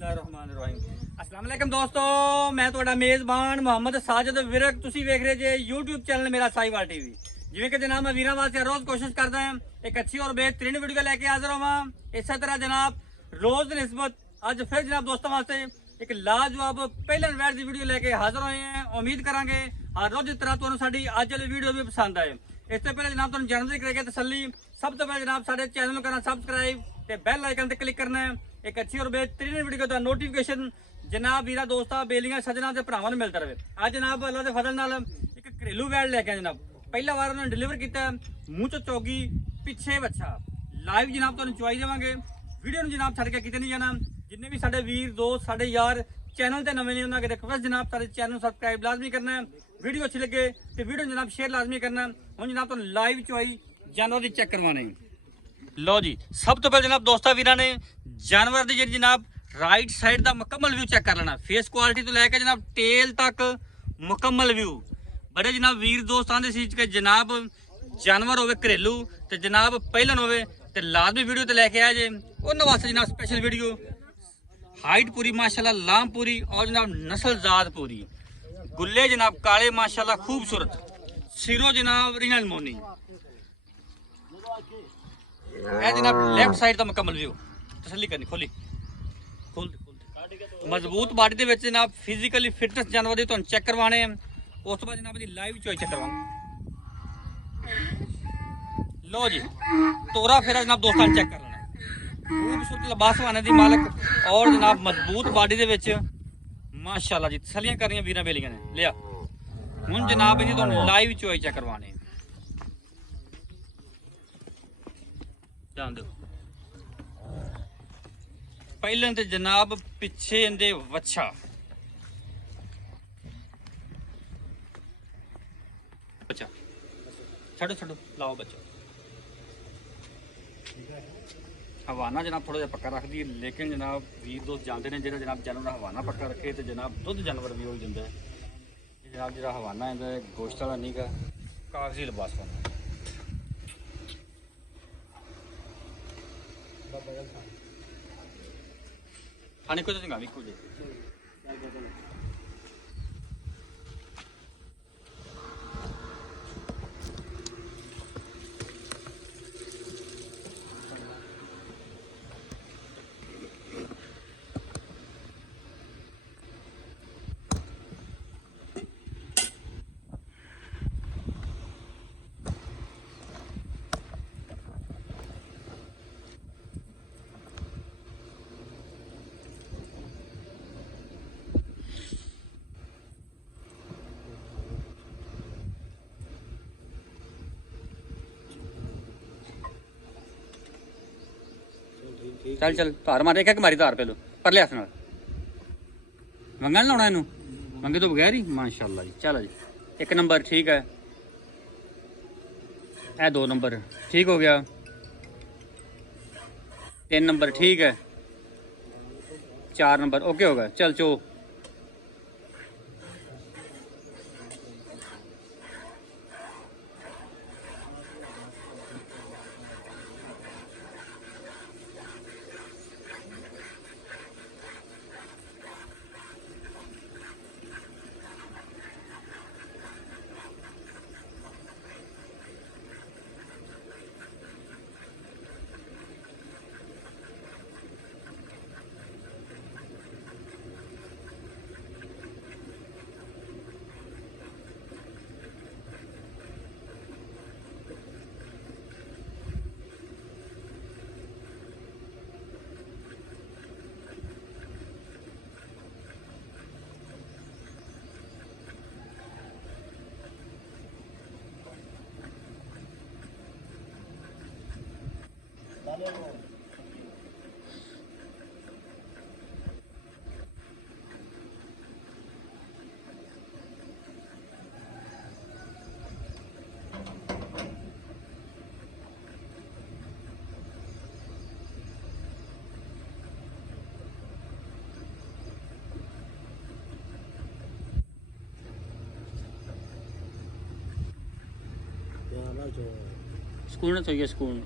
अस्सलाम वालेकुम दोस्तों, मैं ਤੁਹਾਡਾ ਮੇਜ਼ਬਾਨ ਮੁਹੰਮਦ ਸਾਜਦ ਵਿਰਕ। ਤੁਸੀਂ ਵੇਖ ਰਹੇ ਜੇ YouTube ਚੈਨਲ ਮੇਰਾ ਸਾਈਵਾਲ ਟੀਵੀ। ਜਿਵੇਂ ਕਿ ਜਨਾਬ ਮੈਂ ਵੀਰਾਂ ਵਾਸਤੇ ਰੋਜ਼ ਕੋਸ਼ਿਸ਼ ਕਰਦਾ ਹਾਂ ਇੱਕ ਅੱਛੀ ਔਰ ਬਿਹਤਰੀਨ ਵੀਡੀਓ ਲੈ ਕੇ ਹਾਜ਼ਰ ਹੋਵਾਂ। ਇਸੇ ਤਰ੍ਹਾਂ ਜਨਾਬ ਰੋਜ਼ ਦੀ ਨਿਸਬਤ ਅੱਜ ਫਿਰ ਜਨਾਬ ਦੋਸਤਾਂ ਵਾਸਤੇ ਇੱਕ ਲਾਜਵਾਬ ਪਹਿਲਨ ਵੈਰ ਦੀ ਵੀਡੀਓ ਲੈ ਕੇ ਹਾਜ਼ਰ ਹੋਏ ਹਾਂ। ਉਮੀਦ ਕਰਾਂਗੇ ਹਰ ਰੋਜ਼ ਦੀ ਤਰ੍ਹਾਂ ਤੁਹਾਨੂੰ ਸਾਡੀ ਅੱਜ ਵਾਲੀ ਵੀਡੀਓ ਵੀ ਪਸੰਦ ਆਏ। ਇਸ ਤੋਂ ਪਹਿਲਾਂ ਜਨਾਬ ਤੁਹਾਨੂੰ ਜਾਣਕਾਰੀ ਕਰਕੇ ਤਸੱਲੀ, ਸਭ ਤੋਂ ਪਹਿਲਾਂ ਜਨਾਬ ਸਾਡੇ ਚੈਨਲ ਨੂੰ ਕਰਨਾ ਸਬਸਕ੍ਰਾਈਬ ਤੇ ਬੈਲ ਆਈਕਨ ਤੇ ਕਲਿੱਕ करना है। एक अच्छी और बेहतरीन वीडियो का नोटिफिकेशन जनाब वीरा दोस्ता बेलियां सजना ते भरावां नूं मिलता रहे। आज जनाब अल्लाह दे फजल नाल एक घरेलू वैड लेके आए जनाब। पहला बार उन्होंने डिलीवर किया मूंह चो चौगी पिछे बच्चा लाइव जनाब तुहानूं चवाई देवांगे। वीडियो नूं जनाब छड्ड के किते नहीं जाना। जिन्ने भी साडे वीर दोस्त साडे यार चैनल ते नवे ने उन्हां अगे रिक्वेस्ट जनाब साडे चैनल नूं सबसक्राइब लाजमी करना है। वीडियो अच्छी लगे तो वीडियो जनाब शेयर लाजमी करना। हुण जनाब तुहानूं लाइव चवाई जानवर दी चेक करवाने। लो जी, सब तो पहले जनाब दोस्ता वीरा ने जानवर की जी जनाब राइट साइड का मुकम्मल व्यू चेक कर लेना। फेस क्वालिटी तो लैके जनाब टेल तक मुकम्मल व्यू। बड़े जनाब वीर दोस्त आते सी कि जनाब जानवर होवे घरेलू तो जनाब पहलन होवे तो लाजमी वीडियो तो लैके आए जे। उन्होंने वास्ते जनाब स्पेशल वीडियो। हाइट पूरी माशाल्लाह, लाम पूरी और जनाब नस्लजात पूरी। गुल्ले जनाब काले माशाल्लाह खूबसूरत। सिरो जनाब रिनल मोनी। जनाब लेफ्ट साइड का मुकम्मल व्यू। तसल्ली करनी खोली खोल मजबूत बॉडी दे विच जनाब फिजिकली फिटनेस जानवर दी तुहानूं चेक करवाने हैं। उस तो बाद जनाब दी लाइव चॉइस चेक करवांगे। लो जी, तोरा फेरा जनाब दोस्तां चेक कर लेना। खूबसूरत लिबास वाने दी मालक और जनाब मजबूत बॉडी दे विच माशाल्लाह जी तसल्लियां करनियां वीरां बेलियां ने लिया। हुण जनाब इहदी तुहानूं लाइव चॉइस चेक करवाने ध्यान दो। पहले तो जनाब पिछे इंदे वच्छा बच्चा छड़ो छड़ो लाओ बच्चा। हवाना जनाब थोड़ा जहा पक्का रख दी, लेकिन जनाब वीर दोस्त जानते हैं जो जनाब जानवर हवाना पक्का रखे तो जनाब दुध जानवर भी हो जाता है। जनाब जो हवाना है गोश्त वाला नहीं का कागजी लिबास वाला। खाने को तो नहीं को दे चल चल धार मार। एक मारी धार पहलो परले हथ नाल वंगा लाउणा इनू वंगे तो बगैर ही माशाल्लाह जी। चलो जी, एक नंबर ठीक है। ए 2 नंबर ठीक हो गया। 3 नंबर ठीक है। 4 नंबर ओके हो गया। चल चो ਸਕੂਨ चाहिए ਸਕੂਨ।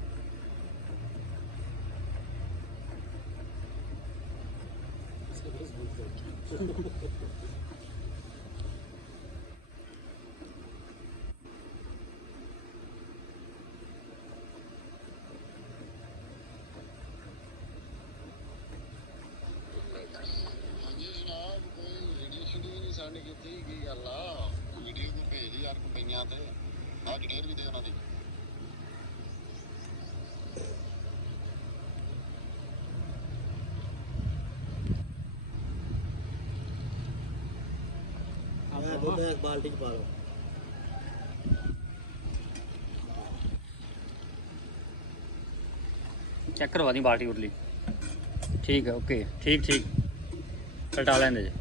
ਵੀਡੀਓ ਨੂੰ ਭੇਜ ਯਾਰ ਕਪਈਆਂ ਤੇ ਆ ਡਿਟੇਲ ਵੀ ਦੇ ਉਹਨਾਂ ਦੀ। बाल्टी च पा लो। चेक करवा दी बाल्टी उरली। ठीक है, ओके, ठीक ठीक, पलटा लेंगे जी।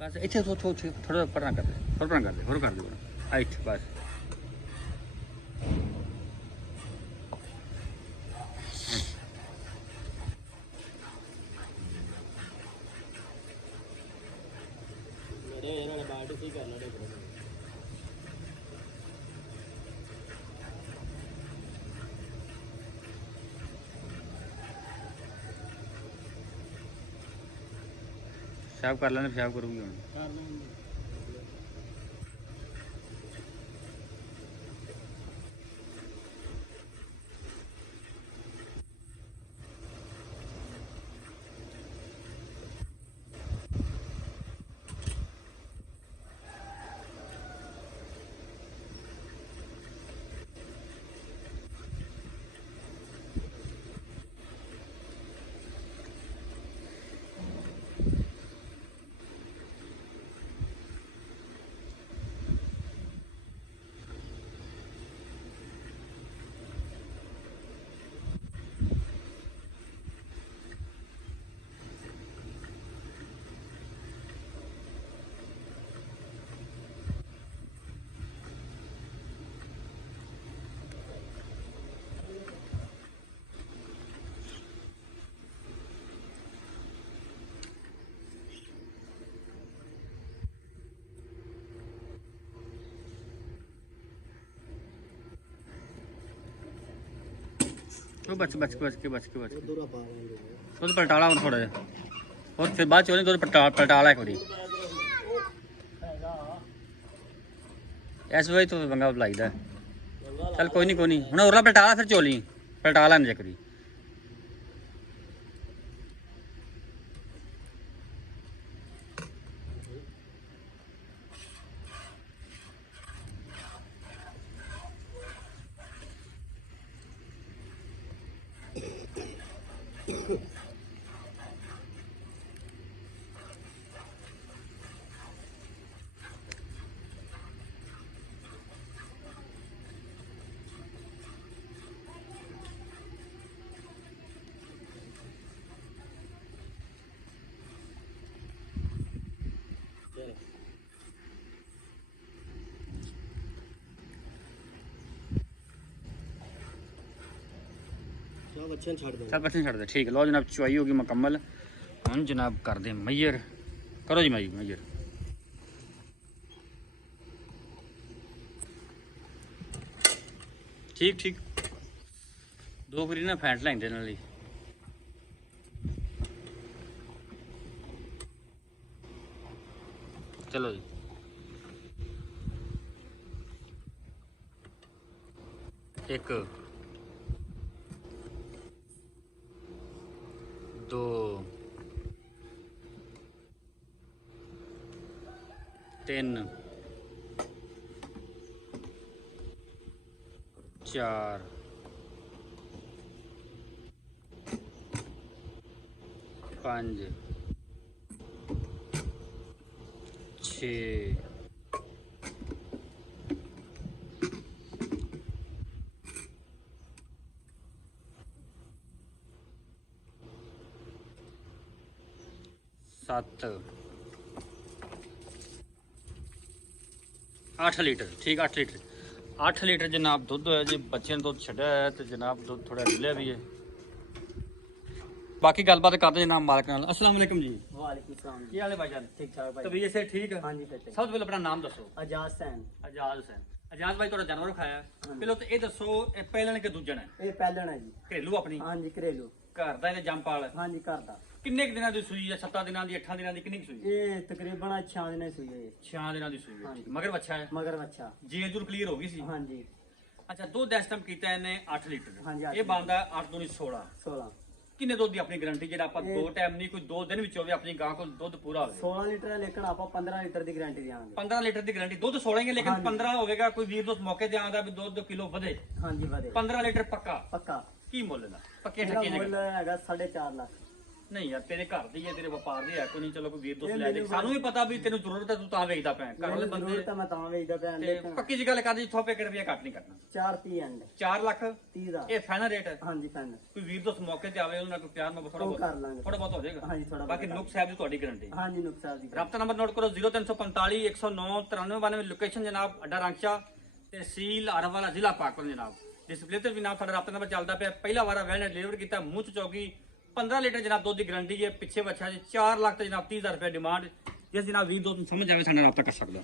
बस इतने थोड़ा पढ़ना कर दे, थोड़ा पढ़ना कर दे, थोड़ा कर दे, हाइट बस। मेरे इन्होंने बाल्टी सी करना नहीं पड़ेगा। पेशाब कर लेने, पेशाब करूँगी हम। तो बच के दूरा पा लेंगे। तो पलटाला और थोड़ा जा और फिर बाद चोले तो पलटाला एक बारी ऐसे वही तो बंगा लगता है। चल कोई नहीं हुण उरला पलटाला फिर चोली पलटाला नहीं जकरी। बच्चे छड़ दे। चल बच्चे छड़ दे। ठीक है, लो जनाब चुवाई होगी मुकम्मल। हम जनाब कर दें मैयर। करो जी मैयर। ठीक ठीक, दो बारी ना फैंट लेंदे नाल ही। चलो जी, एक दो तीन चार पाँच छे सत्त 8 लीटर। ठीक, 8 लीटर 8 लीटर जनाब दुध होया जी। बच्चे ने दुध छड्या है तो जनाब दुध थोड़ा डुलिया भी है। बाकी गलबात करते जनाब मालिक नाल। अस्सलाम वालेकुम जी। वालेकुम सलाम। की हाल है भाईजान? ठीक ठाक भाई। तबीयत से ठीक है? हाँ जी ठीक है। सब तो पहले अपना नाम दसो। आजाद हुसैन। आजाद हुसैन। ਆਜ਼ਾਦ ਭਾਈ ਤੁਹਾਡਾ ਜਾਨਵਰ ਖਾਇਆ ਪਹਿਲਾਂ ਤਾਂ ਇਹ ਦੱਸੋ ਇਹ ਪਹਿਲਣ ਕਿ ਦੂਜਣ ਹੈ? ਇਹ ਪਹਿਲਣ ਹੈ ਜੀ। ਘਰੇਲੂ ਆਪਣੀ ਹਾਂਜੀ ਘਰੇਲੂ। ਘਰ ਦਾ ਇਹਦੇ ਜੰਪਾਲ ਹੈ? ਹਾਂਜੀ ਘਰ ਦਾ। ਕਿੰਨੇ ਕੁ ਦਿਨਾਂ ਦੀ ਸੂਈ ਹੈ? 7 ਦਿਨਾਂ ਦੀ, 8 ਦਿਨਾਂ ਦੀ, ਕਿੰਨੀ ਕੁ ਸੂਈ ਹੈ? ਇਹ ਤਕਰੀਬਨ 6 ਦਿਨਾਂ ਸੂਈ ਹੈ। 6 ਦਿਨਾਂ ਦੀ ਸੂਈ ਹੈ। ਹਾਂਜੀ। ਮਗਰ ਬੱਚਾ ਹੈ? ਮਗਰ ਬੱਚਾ। ਜੀਜੂਰ ਕਲੀਅਰ ਹੋ ਗਈ ਸੀ? ਹਾਂਜੀ। ਅੱਛਾ ਦੁੱਧ ਇਸ ਟਾਈਮ ਕੀਤਾ ਇਹਨੇ 8 ਲੀਟਰ। ਹਾਂਜੀ, 8 ਇਹ ਬਣਦਾ 8 ਦੂਣੀ 16। 16। ਕਿੰਨੇ ਦੁੱਧ ਦੀ ਆਪਣੀ ਗਾਰੰਟੀ ਜਿਹੜਾ ਆਪਾਂ ਦੋ ਟਾਈਮ ਨਹੀਂ ਕੋਈ 2 ਦਿਨ ਵਿੱਚ ਹੋਵੇ ਆਪਣੀ ਗਾਂ ਕੋਲ ਦੁੱਧ ਪੂਰਾ ਹੋਵੇ? 16 ਲੀਟਰ ਹੈ ਲੇਕਿਨ ਆਪਾਂ 15 ਲੀਟਰ ਦੀ ਗਾਰੰਟੀ ਦੇਵਾਂਗੇ। 15 ਲੀਟਰ ਦੀ ਗਾਰੰਟੀ ਦੁੱਧ 16 ਹੀ ਹੈ ਲੇਕਿਨ 15 ਹੋਵੇਗਾ। ਕੋਈ ਵੀਰ ਦੋਸਤ ਮੌਕੇ ਤੇ ਆਉਂਦਾ ਵੀ ਦੁੱਧ ਕਿਲੋ ਵਧੇ। ਹਾਂਜੀ ਵਧੇ। 15 ਲੀਟਰ ਪੱਕਾ। ਪੱਕਾ। ਕੀ ਮੁੱਲ ਦਾ? ਪੱਕੇ ਇਹਦਾ ਠੱਕੇ ਮੁੱਲ ਜਗ੍ਹਾ ਹੈਗਾ 4.5 ਲੱਖ। ਨਹੀਂ ਯਾਰ ਤੇਰੇ ਘਰ ਦੀ ਹੈ, ਤੇਰੇ ਵਪਾਰ ਦੀ ਹੈ, ਕੋਈ ਨਹੀਂ ਚਲੋ ਕੋਈ ਵੀਰ ਦੋਸਤ ਇਹ ਲੈ ਦੇ। ਮੈਨੂੰ ਸਾਨੂੰ ਵੀ ਪਤਾ ਵੀ ਤੈਨੂੰ ਜ਼ਰੂਰਤ ਹੈ ਤੂੰ ਤਾਂ ਵੇਚਦਾ ਪਿਆ ਘਰ ਵਾਲੇ ਮੈਨੂੰ ਬੰਦੇ ਜ਼ਰੂਰਤ ਹੈ ਮੈਂ ਤਾਂ ਵੇਚਦਾ ਪਿਆ ਤੇ ਲੇਕਿਨ ਪੱਕੀ ਜੀ ਗੱਲ ਕਰਦੀ ਜਿੱਥੋਂ ਰੁਪਏ ਰੁਪਇਆ ਘੱਟ ਨਹੀਂ ਕਰਨਾ। 4.30 ਐਂਡ 4 ਲੱਖ 30 ਦਾ। ਇਹ ਫਾਈਨਲ ਰੇਟ ਹੈ। ਹਾਂਜੀ ਫੈਨ। ਕੋਈ ਵੀਰ ਦੋਸਤ ਮੌਕੇ ਤੇ ਆਵੇ ਉਹਨਾਂ ਨਾਲ ਕੋਈ ਪਿਆਰ ਨਾਲ ਥੋੜਾ ਉਹ ਕਰ ਲਾਂਗੇ। ਥੋੜਾ ਬਹੁਤ ਹੋ ਜਾਏਗਾ। ਹਾਂਜੀ, ਥੋੜ੍ਹਾ ਬਾਕੀ ਬਹੁਤ ਨੁਕ ਸਾਹਿਬ ਦੀ ਤੁਹਾਡੀ ਗਾਰੰਟੀ। ਹਾਂਜੀ ਨੁਕਸਾਨ ਦੀ। ਰਾਬਤਾ ਨੰਬਰ ਨੋਟ ਕਰੋ 0345 109 9392। ਲੋਕੇਸ਼ਨ ਜਨਾਬ ਅੱਡਾ ਰਾਂਚਾ, ਤਹਿਸੀਲ ਅਰਵਾਲਾ, ਜ਼ਿਲ੍ਹਾ ਪਾਕਪੁਰ ਜਨਾਬ। ਡਿਸਪਲੇ ਤੇ ਵੀ ਨਾਮ ਸਾਡਾ ਰਾਬਤਾ ਨੰਬਰ ਚੱਲਦਾ ਪਿਆ। ਪਹਿਲਾ ਵਾਰਾ ਵੈਨ ਡਿਲੀਵਰ ਕੀਤਾ ਮੂੰਹ ਚ ਚੌਕੀ। 15 ਲੀਟਰ ਜਨਾਬ ਦੁੱਧ ਦੀ ਗਾਰੰਟੀ ਹੈ। ਪਿੱਛੇ ਬੱਚਾ ਜੀ 4 ਲੱਖ ਤੇ ਜਨਾਬ 30,000 ਰੁਪਏ ਡਿਮਾਂਡ। ਜਿਸ ਜਨਾਬ ਵੀਰ ਦੋਸਤ ਨੂੰ ਸਮਝ ਆਵੇ ਸਾਡੇ ਨਾਲ ਰਾਬਤਾ ਕਰ ਸਕਦਾ।